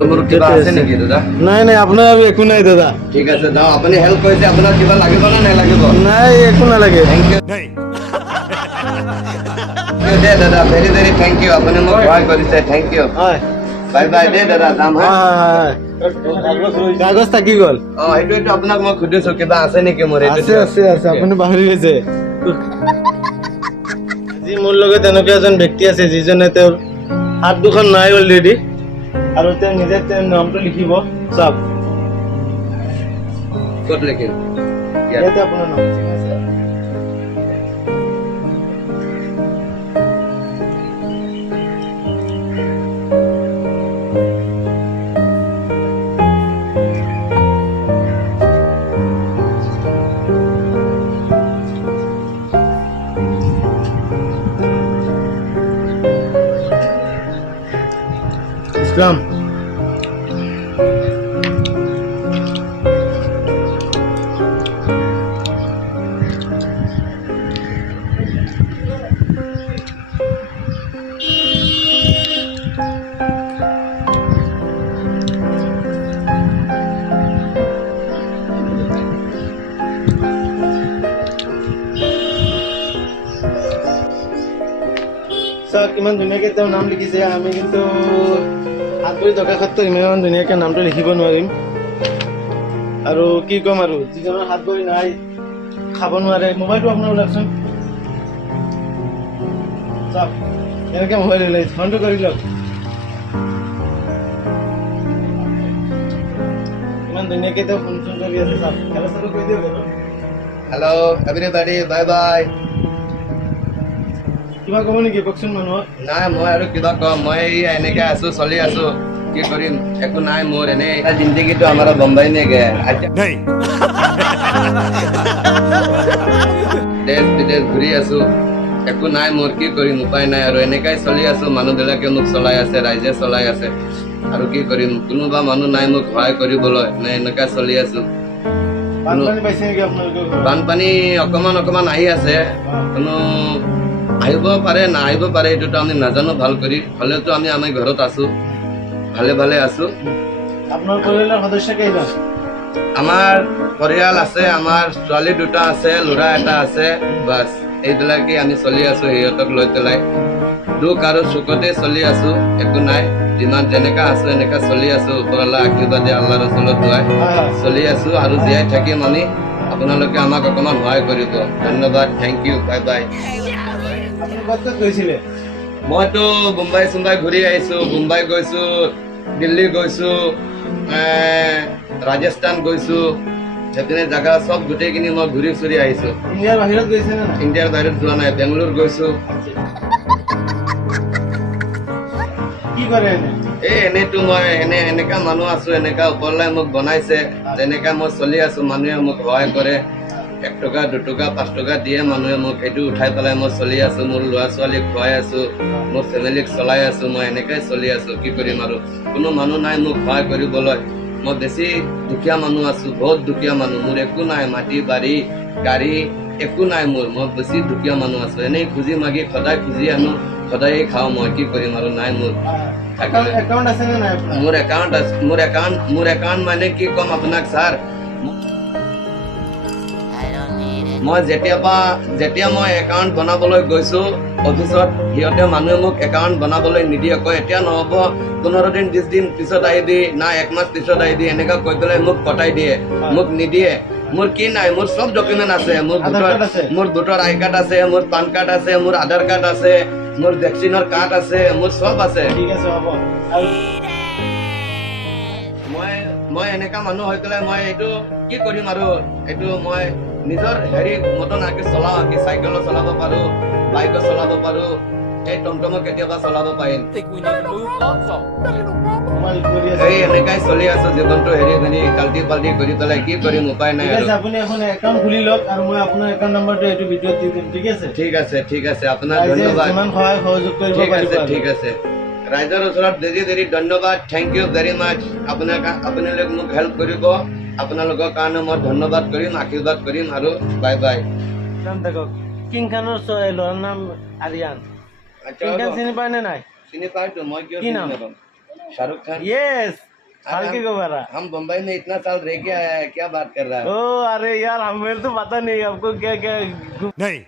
মোৰ কিবা আছে নেকি দাদা? নাই নাই আপোনাৰ আৰু একো নাই দাদা। ঠিক আছে যাওঁ, আপুনি হেল্প কৰিছে, আপোনাৰ কিবা লাগিব নে নালাগিব? নাই একো নালাগে। থেংক ইউ দে দাদা, ভেৰি ভেৰি থেংক ইউ, আপুনি মোক সহায় কৰিছে, থেংক ইউ। হয় বাই বাই দে দাদা, যাম হা। কাগজ থাকি গ'ল। সেইটোৱেতো আপোনাক মই সুধিছো কিবা আছে নেকি মোৰ? আছে আছে আছে, আপুনি পাহৰি গৈছে। আজি মোৰ লগত এনেকুৱা এজন ব্যক্তি আছে যিজনে তেওঁৰ হাত দুখন নাই অলৰেডি, আৰু তেওঁ নিজে তেওঁৰ নামটো লিখিব। চাওক ক'ত লিখিম? ইয়াতে আপোনাৰ নাম। ইছলাম চাওক কিমান ধুনীয়াকে তেওঁ নাম লিখিছে। আমি কিন্তু হাত ভৰি দৰ্খাস্ত ইমান ধুনীয়াকে নামটো লিখিব নোৱাৰিম। আৰু কি ক'ম আৰু, যিজনৰ হাত ভৰি নাই, খাব নোৱাৰে। মোবাইলটো আপোনাৰ ওলাকচোন। চাওক এনেকে মোবাইল ওলাইছে, ফোনটো কৰি লওক। ইমান ধুনীয়াকে তেওঁ ফোন চোন কৰি আছে। চাওক খেলা চালু কৰি দিয়ক আৰু। Hello' এভৰিবাডি, bye bye. কিবা ক'ব নেকি কওকচোন মানুহক? নাই মই আৰু কিবা কম, মই এনেকে আছো, চলি আছো, কি কৰিম, একো নাই মোৰ। এনে জিন্দগীটো আমাৰ বম্বাই নে গে, দেশ বিদেশ ঘূৰি আছো, একো নাই মোৰ, কি কৰিম, উপায় নাই আৰু। এনেকাই চলি আছো, মানুহবিলাকে মোক চলাই আছে, ৰাইজে চলাই আছে, আৰু কি কৰিম, কোনোবা মানুহ নাই মোক সহায় কৰিবলৈ, নে এনেকাই চলি আছো। বানপানী পাইছে নেকি আপোনালোকৰ ঘৰত? বানপানী অকমান অকমান আহি আছে, কোনো আহিব পাৰে না আহিব পাৰে, এইটোতো আমি নাজানো ভাল কৰি। হ'লেওতো আমি আমাৰ ঘৰত আছো, ভালে ভালে আছো। আপোনাৰ পৰিয়ালৰ সদস্য কেইজন? আমাৰ পৰিয়াল আছে, আমাৰ ছোৱালী দুটা আছে, ল'ৰা এটা আছে, বাছ এইবিলাকে আমি চলি আছো, সিহঁতক লৈ পেলাই দুখ আৰু সুখতে চলি আছো, একো নাই। যিমান যেনেকা আছো এনেকা চলি আছো, ওপৰৱালা আশীৰ্বাদে, আল্লাহ ৰচুলৰ দুৱাই চলি আছো, আৰু জীয়াই থাকিম আমি। আপোনালোকে আমাক অকণমান সহায় কৰিব, ধন্যবাদ, থেংক ইউ, বাই বাই। আপুনি ক'ত ক'ত গৈছিলে? মইতো মুম্বাই চুম্বাই ঘূৰি আহিছো, মুম্বাই গৈছো, দিল্লী গৈছো, ৰাজস্থান গৈছো, সেইপিনে জাগা চব গোটেইখিনি মই ঘূৰি চুৰি আহিছো। ইণ্ডিয়াৰ বাহিৰত গৈছে নে নাই? ইণ্ডিয়াৰ বাহিৰত যোৱা নাই, বেংগলোৰ গৈছো। কি কৰে এনে? এনেতো মই এনেকা মানুহ আছো, এনেকা ওপৰলাই মোক বনাইছে, যেনেকা মই চলি আছো, মানুহে মোক সহায় কৰে, 1 টকা 2 টকা 5 টকা দিয়ে মানুহে মোক, সেইটো উঠাই পেলাই মই চলি আছো, মোৰ ল'ৰা ছোৱালীক খুৱাই আছো, মোৰ ফেমিলিক চলাই আছো, মই এনেকাই চলি আছো, কি কৰিম আৰু। কোনো মানুহ নাই মোক সহায় কৰিবলৈ, মই বেছি দুখীয়া মানুহ আছো, বহুত দুখীয়া মানুহ, মোৰ একো নাই, মাটি বাৰী গাড়ী একো নাই মোৰ, মই বেছি দুখীয়া মানুহ আছো। এনেই খুজি মাগি সদায় খুজি আনো, সদায় খাওঁ, মই কি কৰিম আৰু, নাই মোৰ। একাউণ্ট আছে নে নাই আপোনাৰ? মোৰ একাউণ্ট আছে, মোৰ একাউণ্ট মানে কি ক'ম আপোনাক ছাৰ, মই যেতিয়া মই একাউণ্ট বনাবলৈ গৈছো অফিচত, সিহঁতে মানুহে মোক একাউণ্ট বনাবলৈ নিদিয়ে, কয় এতিয়া নহ'ব, 15 দিন 20 দিন পিছত আহিবি, না 1 মাহ পিছত আহিবি, এনেকা কৈ পেলাই মোক কটাই দিয়ে, মোক নিদিয়ে। মোৰ কি নাই, মোৰ চব ডকুমেণ্ট আছে, মোৰ ভোটাৰ আই কাৰ্ড আছে, মোৰ পান কাৰ্ড আছে, মোৰ আধাৰ কাৰ্ড আছে, মোৰ ভেকচিনৰ কাৰ্ড আছে, মোৰ চব আছে। ঠিক আছে, হ'ব। মই এনেকা মানুহ হৈ পেলাই মই এইটো কি কৰিম আৰু, এইটো মই নিজৰ হেৰি মতন আগে চলাওঁ, আগে চাইকেলো চলাব পাৰো, বাইকো চলাব পাৰো, এই টমটমো কেতিয়াবা চলাব পাৰিম। এই এনেকাই চলি আছো জীৱনটো, হেৰি কাল্টি পাল্টি কৰি পেলাই কি কৰিম, উপায় নাই আৰু। আপুনি এখন একাউণ্ট খুলি লওক, আৰু মই আপোনাৰ একাউণ্ট নম্বৰটো এইটো ভিডিঅ'ত দি দিম, ঠিক আছে? ঠিক আছে, ঠিক আছে, আপোনাৰ ধন্যবাদ। যিমান সহায় সহযোগ কৰিব পাৰিব। ঠিক আছে, ৰাইজৰ ওচৰত দেৰি ধন্যবাদ, থেংক ইউ ভেৰি মাছ। আপোনালোকে মোক হেল্প কৰিব, আপোনালোকৰ কাৰণে মই ধন্যবাদ কৰিম, আশীৰ্বাদ কৰিম, আৰু বাই বাই। কিং খানৰ ল'ৰাৰ নাম আৰিয়ান। কিং খান চিনি পায় নে নাই? চিনি পাইতো, মই কিয় কি চিনি নাম? নাপাম। शाहरुख खान। यस अरे फाल्के गोबारा। हम बम्बई में इतना साल रह के आया है, क्या बात कर रहा है? ओ अरे यार हम मेरे तो पता नहीं आपको क्या क्या नहीं